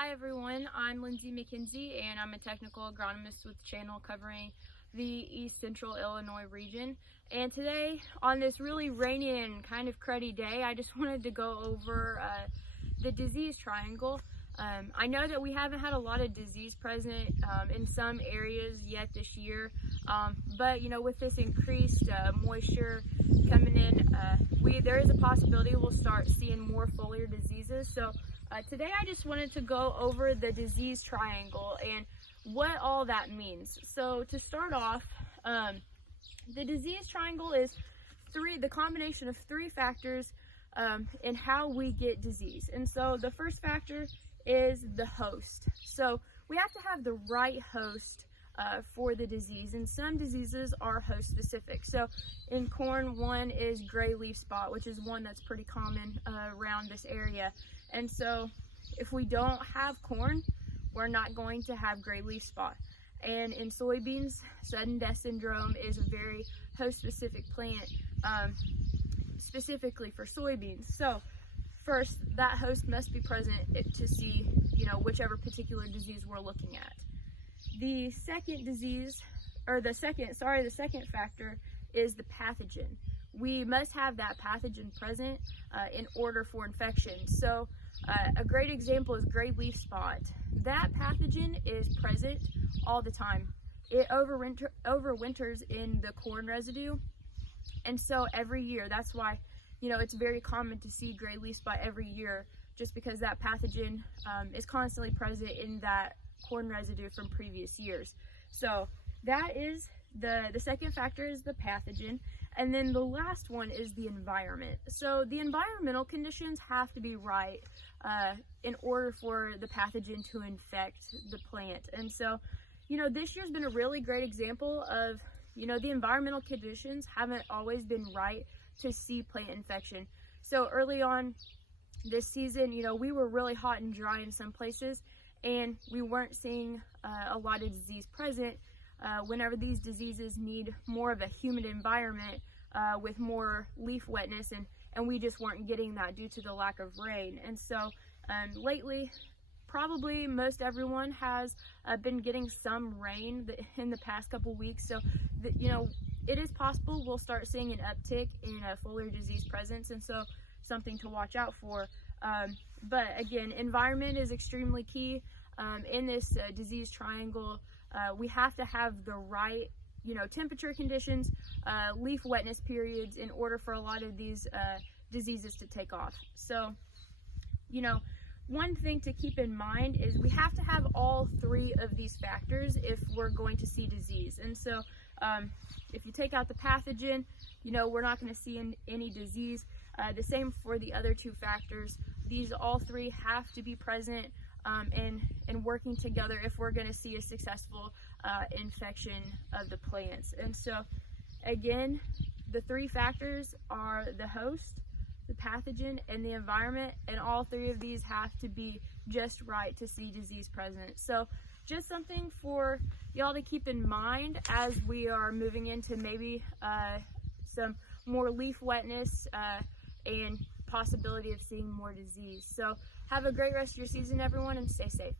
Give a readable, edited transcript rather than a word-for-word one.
Hi everyone, I'm Lindsey McKinzie and I'm a technical agronomist with the channel covering the East Central Illinois region. And today, on this really rainy and kind of cruddy day, I just wanted to go over the disease triangle. I know that we haven't had a lot of disease present in some areas yet this year, but you know, with this increased moisture coming in, there is a possibility we'll start seeing more foliar diseases. So today I just wanted to go over the disease triangle and what all that means. So to start off, the disease triangle is the combination of three factors in how we get disease. And so the first factor is the host. So we have to have the right host for the disease, and some diseases are host specific. So in corn, one is gray leaf spot, which is one that's pretty common around this area. And so if we don't have corn, we're not going to have gray leaf spot. And in soybeans, sudden death syndrome is a very host specific plant, specifically for soybeans. So first, that host must be present to see, you know, whichever particular disease we're looking at. The second factor is the pathogen. We must have that pathogen present in order for infection. So a great example is gray leaf spot. That pathogen is present all the time. It overwinters in the corn residue, and so every year, that's why, you know, it's very common to see gray leaf spot every year, just because that pathogen is constantly present in that corn residue from previous years. So that is the second factor, is the pathogen. And then the last one is the environment. So the environmental conditions have to be right in order for the pathogen to infect the plant. And so, you know, this year's been a really great example of, you know, the environmental conditions haven't always been right to see plant infection. So early on this season, you know, we were really hot and dry in some places, and we weren't seeing a lot of disease present whenever these diseases need more of a humid environment with more leaf wetness, and we just weren't getting that due to the lack of rain. And so lately, probably most everyone has been getting some rain in the past couple weeks. So, you know, it is possible we'll start seeing an uptick in foliar disease presence, and so something to watch out for. But again, environment is extremely key in this disease triangle. We have to have the right, you know, temperature conditions, leaf wetness periods in order for a lot of these diseases to take off. So, you know, one thing to keep in mind is we have to have all three of these factors if we're going to see disease. And so if you take out the pathogen, you know, we're not going to see any disease. The same for the other two factors. These all three have to be present and working together if we're going to see a successful infection of the plants. And so again, the three factors are the host, the pathogen, and the environment, and all three of these have to be just right to see disease present. So just something for y'all to keep in mind as we are moving into maybe some more leaf wetness and possibility of seeing more disease. So have a great rest of your season, everyone, and stay safe.